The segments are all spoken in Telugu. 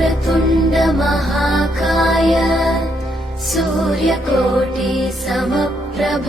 वक्रतुण्ड महाकाय सूर्यकोटि समप्रभ।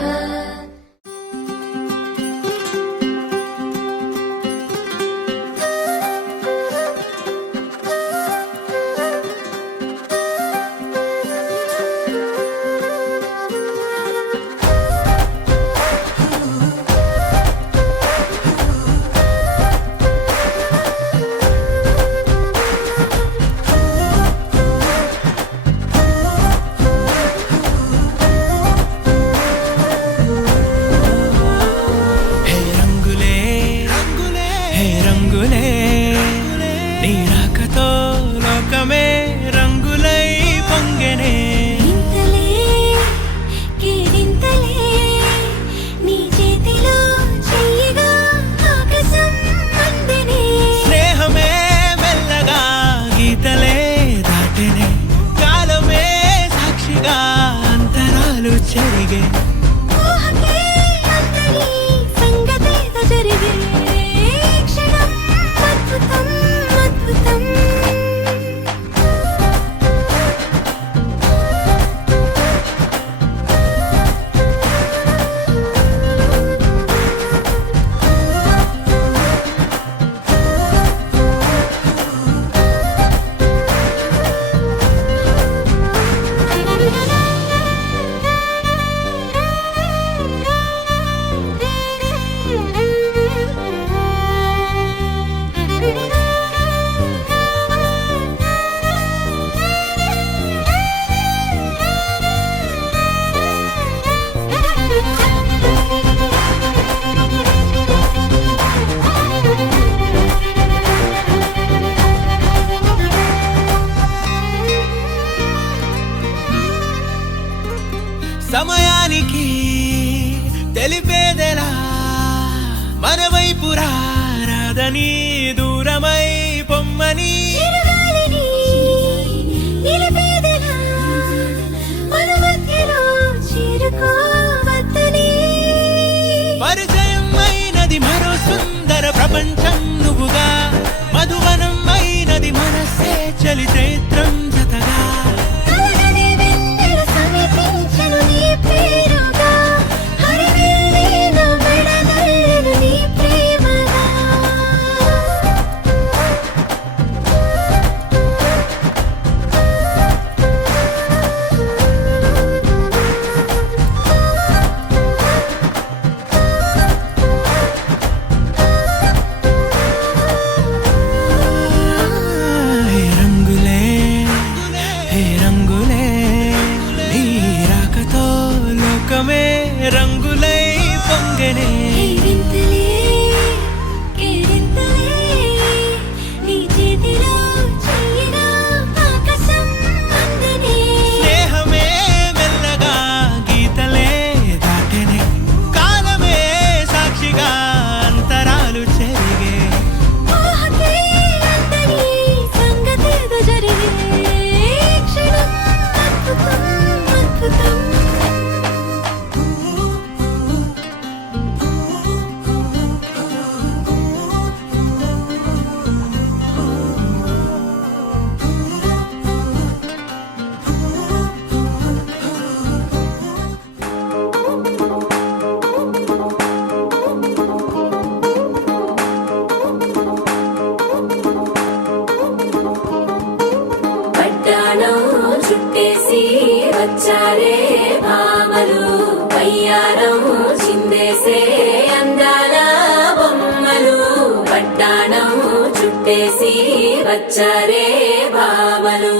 సమయానికి తెలిపేదెలా మనవైపు రాదని దూరమై పొమ్మని పరిచయం అయినది మరో సుందర ప్రపంచం నువ్వుగా మధువనం అయినది మనసే చలి చైత్రం జతగా రంగులై పొంగనే స్నేహమే మెల్లగా గీతలే దాటనే కాలమే సాక్షిగా అంతరాలు చెరిగే చుట్టేసి వచ్చారే భామలు వయ్యారం చిందేసే అందాల బొమ్మలు పట్టాణం చుట్టేసి వచ్చారే భామలు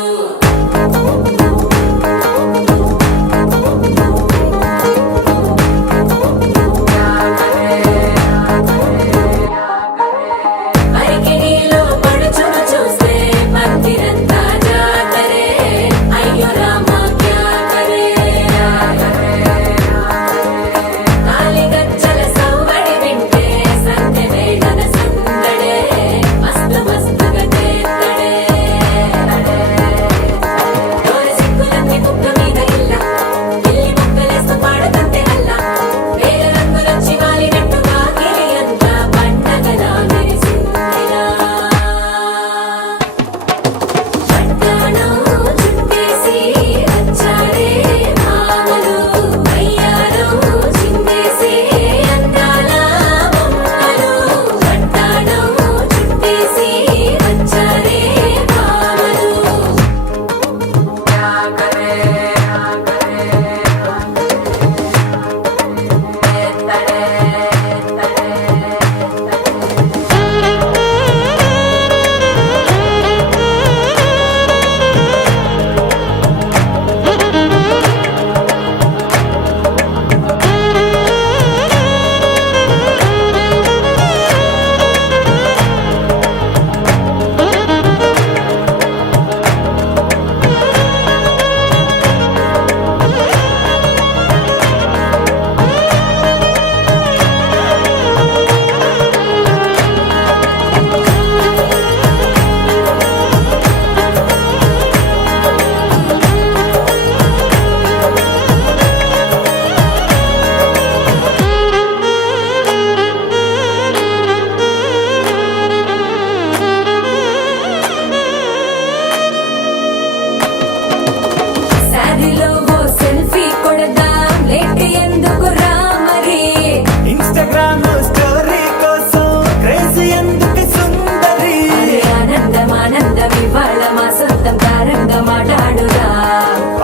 అందాల మా సొంతం తారంగా మాట్లాడురా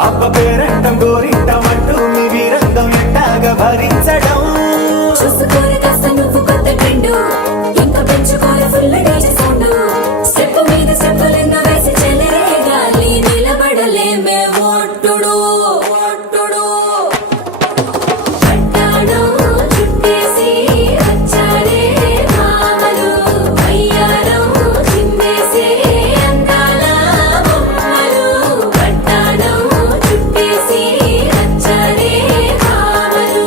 అబ్బ పేరంటం గోరింటమంటూ మీ వీరంగం ఎట్టాగా భరించడం చూసుకోరు కాస్త నువ్వు కొత్త ట్రెండ్ ఇంకా పెంచుకోరు ఫుల్ డీజే సౌండ్ స్టెప్ మీద స్టెప్పులెన్నో వేసి చెలరే గాలి నిలబడలేమే ఒట్టుడు ఒట్టుడు పట్టాణం చుట్టేసి వచ్చారే భామలు వయ్యారం చిందేసే అందాల బొమ్మలు పట్టాణం చుట్టేసి వచ్చారే భామలు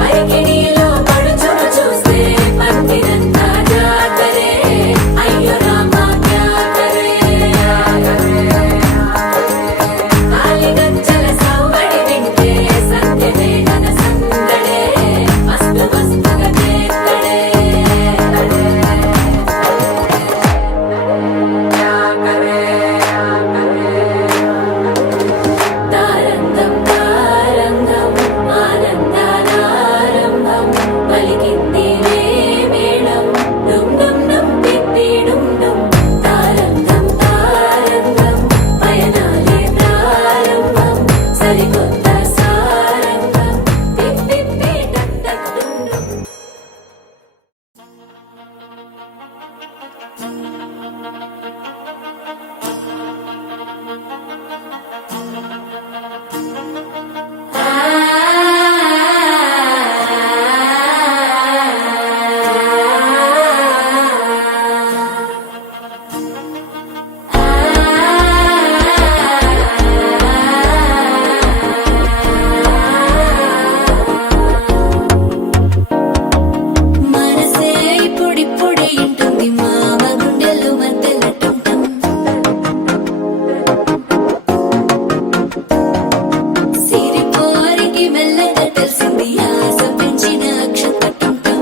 పరికిణీలో పడుచును చూస్తే పందిరంతా జాతరే అయ్యో రామా జాతరే కాలిగజ్జల సవ్వడి వింటే సంధ్యనే నన సందడే మస్తు మస్తుగా చేస్తడే తారంగం తారంగం ఆనందానారంభం పలికింది రే మేళం డుమ్ డుమ్ డుమ్ పిప్పి డుమ్ డుమ్ తారంగం తారంగం పయనాలే ప్రారంభం సరికొత్త సారంగం పిప్పి టక్ టక్ డుమ్ డుమ్ మనసే ఇప్పుడిప్పుడే ఇంటుంది మామ గుండెలు మధ్యలో టుంటం సిరిపోరికి మెల్లగా తెలిసింది ఆశ పెంచిన అక్షత టుంటం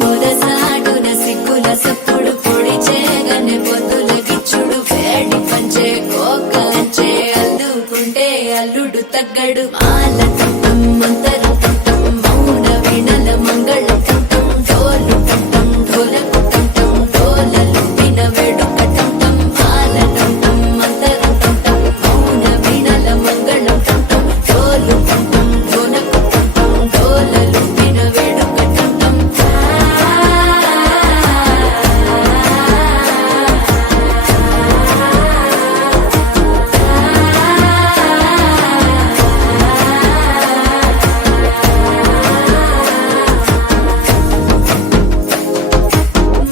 పొదసాటున సిగ్గుల సప్పుడు పొడి చేయగానే పొద్దుల గిచ్చుడు వేడి పంచే కోకలంచే అల్లుకుంటే అల్లుడు తగ్గడు మాల టుంటం మంతరం టుంటం మౌన వీణల మంగళం టుంటం డోలు టుంటం ఢోలకు టుంటం డోలలు విన వేడుక టుంటం మాల టుంటం మంతరం టుంటం మౌన వీణల మంగళం టుంటం డోలు టుంటం ఢోలకు టుంటం డోలలు విన వేడుక టుంటం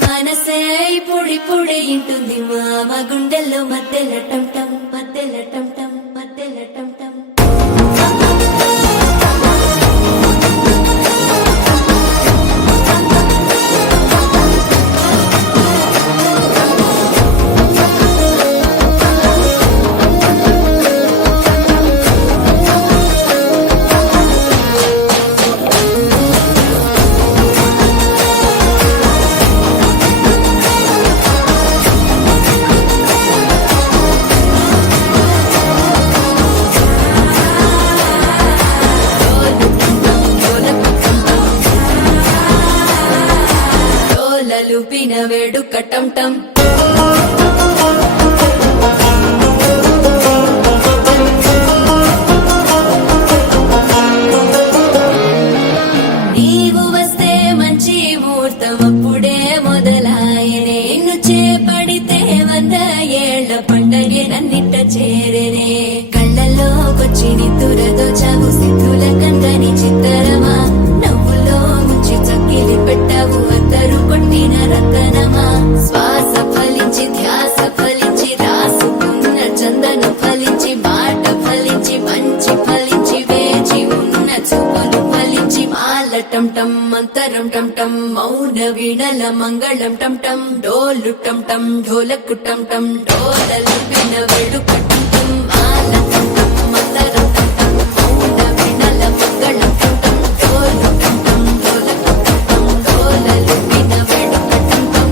మనసే ఇప్పుడిప్పుడే ఇంటుంది మామ గుండెల్లో మధ్యలో టంటం మధ్యలో టంటం మధ్యలో టంటం డోలలుపిన వేడుక టంటం నీవు వస్తే మంచి ముహూర్తం అప్పుడే మొదలాయనే నిన్ను చేపడితే 100 ఏళ్ల పండగే నన్నిట్ట చేరనే కళ్ళలోకొచ్చి నిద్దురదోచావు సిద్ధుల కందని చిత్తరమా నవ్వులో ముంచి చక్కిలి పెట్టావు అద్దరు కొట్టిన రతనమా శ్వాస ఫలించి ధ్యాస ఫలించి రాసుకున్న చందన ఫలించి మాట ఫలించి మంచి ఫలించి వేచి ఉన్న చూపులు ఫలించి మాల టంటం మంతరం టంటం మౌన వీణల మంగళం టంటం డోలు టంటం ఢోలకు టంటం డోలలు విన వేడుక టంటం మాల టంటం మంతరం టంటం మౌన వీణల మంగళం టంటం డోలు టంటం ఢోలకు టంటం డోలలు విన వేడుక టంటం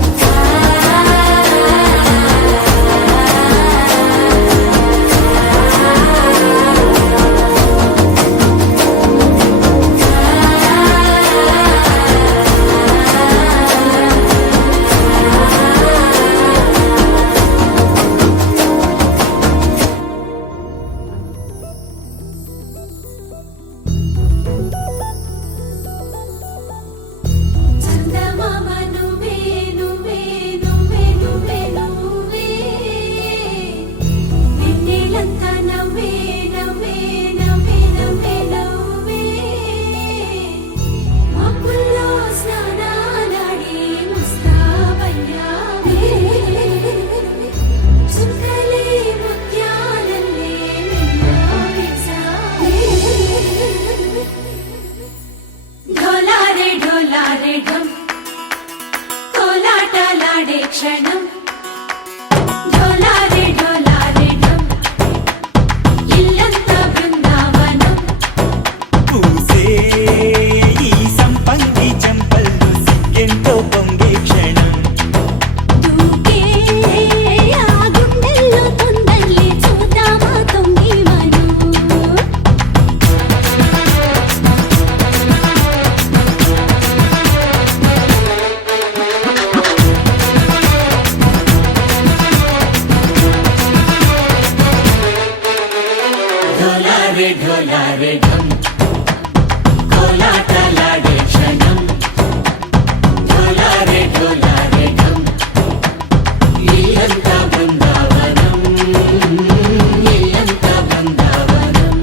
అయ్యావే చుక్కలే ముత్యాలల్లే నిన్నావిసావే ఢోలారే ఢోలారే ఢం కోలాటలాడే క్షణం ఢోలారే ఢోలారే ఢం ఇల్లంతా బృందావనం పూసే ఈ సంపంగి చెంపల్లో సిగ్గెంతో పొంగే క్షణం దూకే ఆ గుండెల్లో తొందరలే చూద్దామా తొంగి మనం ఢోలారే ఢోలారే ఢం కోలాటలాడే క్షణం ఢోలారే ఢోలారే ఢం ఇల్లంతా బృందావనం ఇల్లంతా బృందావనం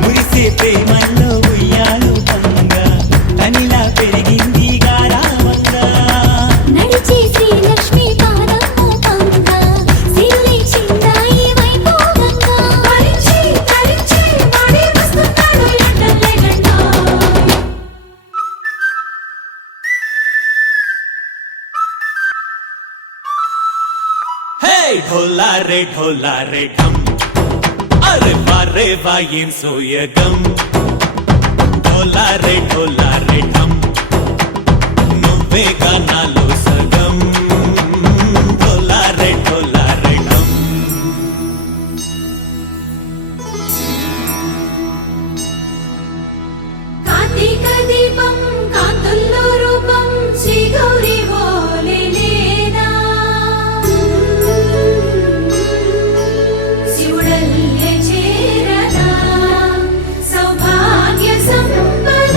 మురిసే ప్రేమల్లో ఉయ్యాలు పంగా తనిలా పెరిగింది గారావంగా నడిచే శ్రీలక్ష్మి పాదము పంగా సిరులే చిందాయి వైభోగంగా తరించి తరించి వాడే వస్తున్నాడు ఎండలే గంట హే ఢోలారే ఢోలారే ఢం అరే వారే వాయిం సోయగం ఢోలారే ఢోలారే ఢం నువ్వే గానాలో సగం ఢోలారే ఢోలారే ఢం కార్తీక దీపం కాంతుల్లో రూపం శ్రీ గౌరీ ఓలే లేదా శివుడల్లే చేరదా సౌభాగ్య సంపద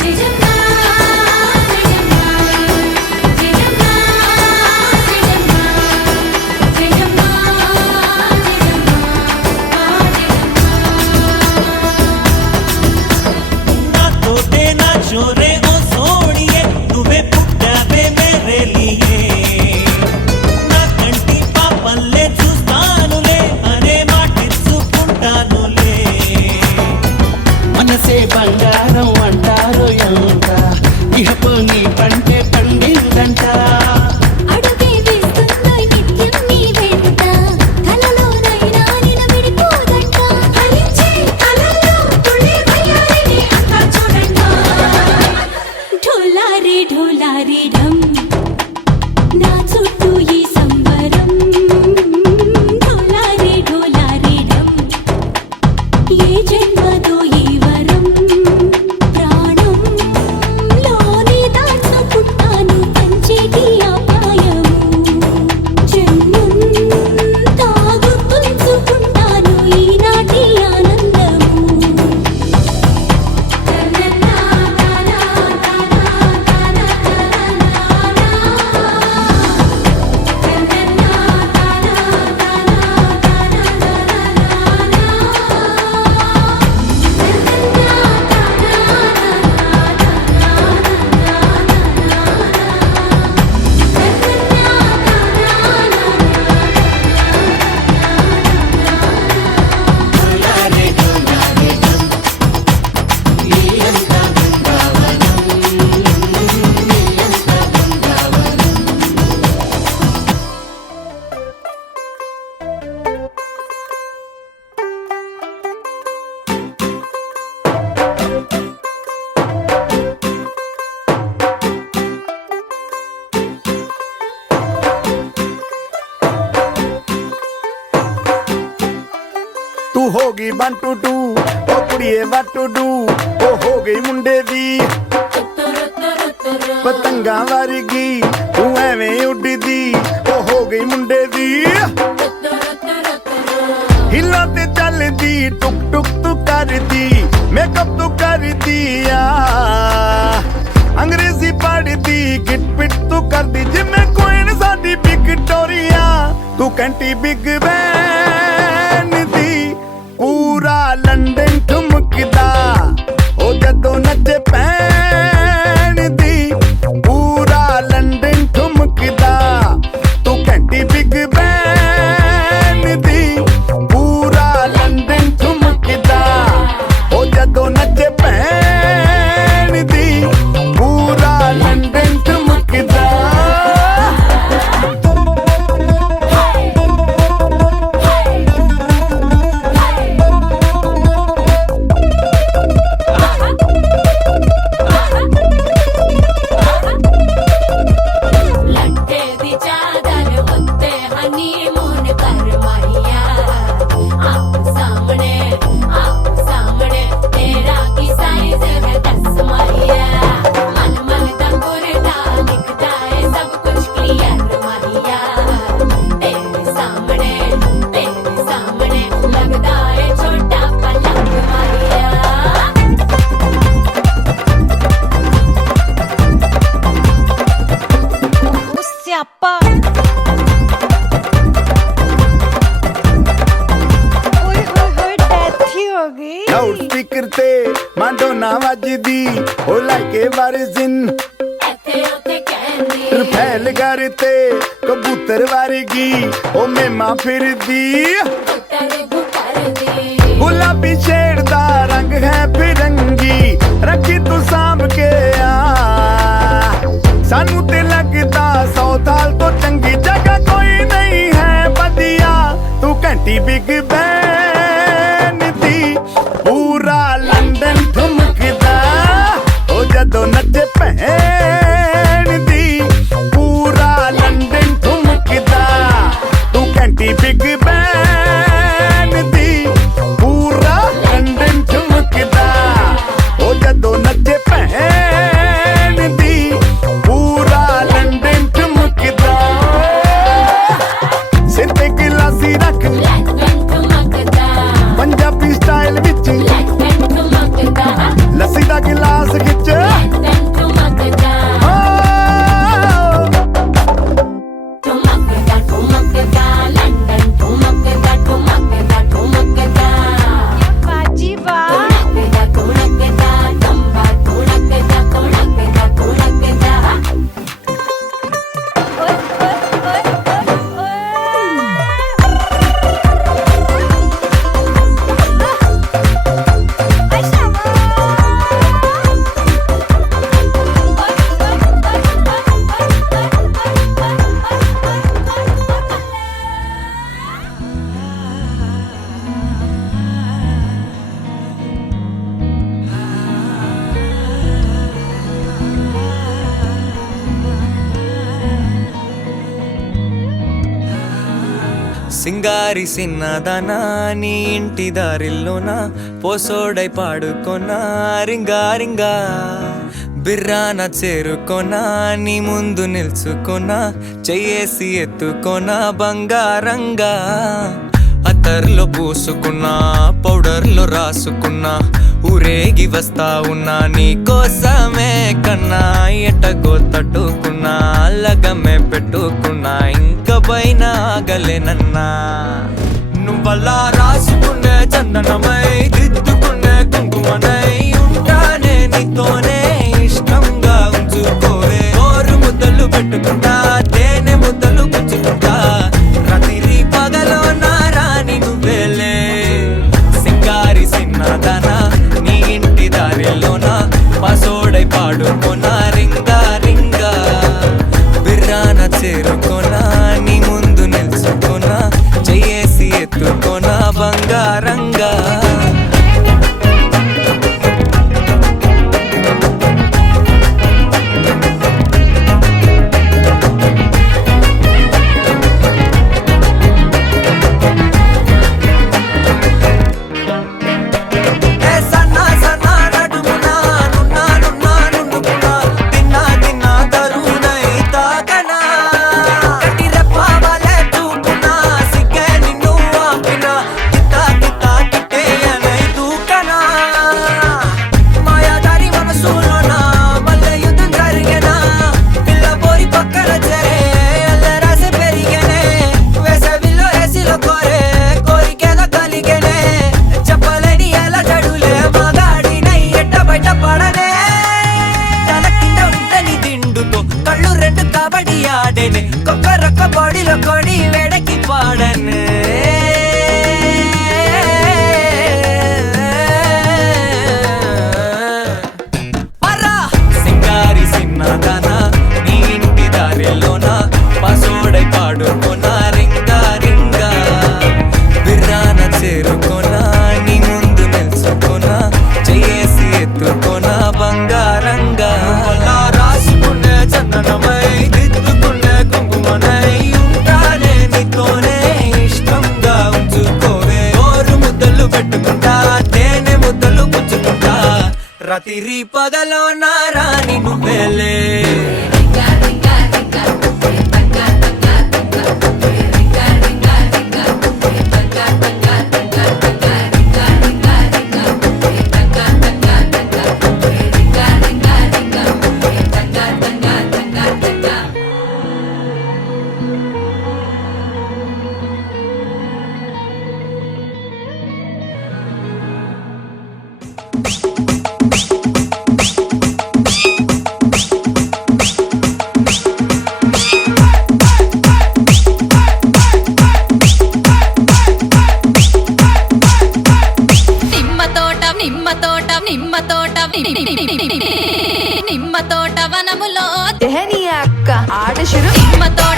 జయజమ్మా జయజమ్మా జయజమ్మా జయజమ్మా జయజమ్మా నా తోటే నా చోరే ఓ సోణియే నువ్వే పుట్టావే మేరే లియే నా కంటి పాపల్లే చూస్తానులే అనే మాటిచ్చుకుంటానులే మనసే బంగారం అంటారు ఎంత ఇహపు నీ పంటే పండిందంట అడుగే వేస్తుందో నిత్యం నీ వెంట కలలోనైనా నిన్ను విడిపోదంట ఫలించే కలల్లో తుళ్ళే వయ్యారిని అంతా చూడంట ఢోలారే ఢోలారే ఢం నా చుట్టూ ఈ సంబరం ఢోలారే ఢోలారే ఢం ఏ జన్మదో ఈ వరం ప్రాణం లోనే దాచుకుంటాను పంచేటి అపాయము జన్మం తాగుతుంచుకుంటాను ఈనాటి ఆనందము తననా తనా తనా తనా తనా 1 2 2 ਓ ਕੁੜੀਏ what to do ਓ ਹੋ ਗਈ ਮੁੰਡੇ ਦੀ ਪਤੰਗਾਂ ਵਰਗੀ ਤੂੰ ਐਵੇਂ ਉੱਡਦੀ ਓ ਹੋ ਗਈ ਮੁੰਡੇ ਦੀ ਹਿੱਲਾਂ ਤੇ ਚੱਲਦੀ ਟੁਕ ਟੁਕ ਤੂੰ ਕਰਦੀ ਮੇਕਅਪ ਤੂੰ ਕਰਦੀ ਆ ਅੰਗਰੇਜ਼ੀ ਪੜ੍ਹਦੀ ਗਿਟ ਪਿਟ ਤੂੰ ਕਰਦੀ ਜਿਵੇਂ ਕੁਈਨ ਸਾਡੀ ਵਿਕਟੋਰੀਆ ਤੂੰ ਕੰਟੀ ਬਿਗ ਬੈਨ ਦੀ ਪੂਰਾ ਲੰਡਨ ਠੁਮਕਦਾ ਉਹ ਜਦੋਂ ਨੱਚੇ ਪੈਣ ਦੀ ਪੂਰਾ ਲੰਡਨ ਠੁਮਕਦਾ ਤੂੰ ਕੰਟੀ ਬਿਗ ਬੈਨ ਦੀ ਪੂਰਾ ਲੰਡਨ ਠੁਮਕਦਾ ਉਹ ਜਦੋਂ ਨੱਚੇ ਪੈਣ ਦੀ ਪੂਰਾ ਲੰਡਨ ਠੁਮਕਦਾ ਲੱਟੇ ਦੀ ਚਾਦਰ ਉੱਤੇ ਹਨੀਮੂਨ ਕਰ ਮਾਹੀਆ ਆਪ ਸਾਹਮਣੇ ਤੇਰਾ ਕੀ ਸਾਈਜ਼ ਹੈ ਦੱਸ ਮਾਹੀਆ ਮਨ ਮਨ ਦਾ ਗੁਰਦਾ ਦਿਖਦਾ ਹੈ ਸਭ ਕੁਝ ਕਲੀਅਰ ਮਾਹੀਆ ਤੇਰੇ ਸਾਹਮਣੇ ਲੱਗਦਾ ਹੈ ਛੋਟਾ ਪਲਕ ਮਾਹੀਆ ਸਿਆਪਾ ਓਏ ਹੋਏ ਹੋਏ ਡੈਥ ਹੀ ਹੋ ਗਈ ਲਾਊਡ ਸਪੀਕਰ ਤੇ ਮਾਡੋਨਾ ਵੱਜਦੀ ਉਹ ਲਾਈਕੇ ਵਰਜ਼ਨ ਇੱਥੇ ਉੱਥੇ ਕਹਿੰਦੀ ਰਫੈਲ ਘਰ ਤੇ ਕਬੂਤਰ ਵਰਗੀ ਉਹ ਮੇਮਾ ਫਿਰਦੀ ਗੁੱਟਰ ਦੀ ਗੁਲਾਬੀ ਸ਼ੇਡ ਦਾ ਰੰਗ ਹੈ ਫਿਰੰਗੀ ਰੱਖੀ ਤੂੰ ਸਾਂਭ ਕੇ ਆ ਸਾਨੂੰ ਤੇ ਲੱਗਦਾ 100 ਸਾਲ ਤੋਂ ਚੰਗੀ ਜਗ੍ਹਾ ਕੋਈ ਨਹੀਂ ਹੈ ਵਧੀਆ ਤੂੰ ਘੰਟੀ ਬਿਗ ਬੈਨ ਦੀ ਪੂਰਾ ਲੰਡਨ ਠੁਮਕਦਾ ਉਹ ਜਦੋਂ ਨੱਚੇ ਭੈਣ ਦੀ ਪੂਰਾ ਲੰਡਨ ਠੁਮਕਦਾ ਤੂੰ ਘੰਟੀ ਬਿਗ ਬੈਨ ਦੀ ਪੂਰਾ ਲੰਡਨ ਠੁਮਕਦਾ ਉਹ ਜਦੋਂ ਨੱਚੇ ਭੈਣ ਦੀ ਪੂਰਾ ਲੰਡਨ ਠੁਮਕਦਾ ਸਿਰ ਤੇ ਗਿਲਾਸੀ ਰੱਖ ਲੰਡਨ ਠੁਮਕਦਾ ਪੰਜਾਬੀ ਸਟਾਈਲ ਵਿੱਚ ਲੰਡਨ ਠੁਮਕਦਾ ਲੱਸੀ ਦਾ ਗਿਲਾਸ ਖਿੱਚ ਲੰਡਨ ਠੁਮਕਦਾ ਲੰਡਨ ਠੁਮਕਦਾ ਬਾਜੀ ਵਾਹ ਓਏ సింగారి సిన్నదనా నీ ఇంటి దారిల్లోన పోసోడై పాడుకొనా రింగా రింగా బిర్రాన చేరుకొనా నీ ముందు నిల్చుకొనా చెయ్యేసి ఎత్తుకొనా బంగారంగా అత్తర్లో పూసుకున్నా పౌడర్లో రాసుకున్నా ఊరేగి వస్తా ఉన్నా నీ కోసమే కన్నా ఎటగో తట్టుకున్నా లగమే పెట్టుకున్నా ఇంక పైన ఆగలేనన్నా నువ్వలా రాసుకునే చందనమై దిద్దుకునే కుంకుమనై ఉంటానే నీతోనే ఇష్టంగా ఉంచుకోవే ఓరు ముద్దలు పెట్టుకుంటా తేనె ముద్దలు గుచ్చుకుంటా రాత్రి పగలో నా రాణి నువ్వేలే సింగారి సిన్నదనా నీ ఇంటి దారిలోన పసోడై పాడుకోనా రింగా రింగా బిర్రాన చేరుకోనా నీ ముందు నిల్చుకోనా చెయ్యేసి ఎత్తుకోనా బంగారంగా నా రాణి నువ్వేలే నిమ్మ తోట వనములో తెహని అక్క ఆడ శురు నిమ్మ తోట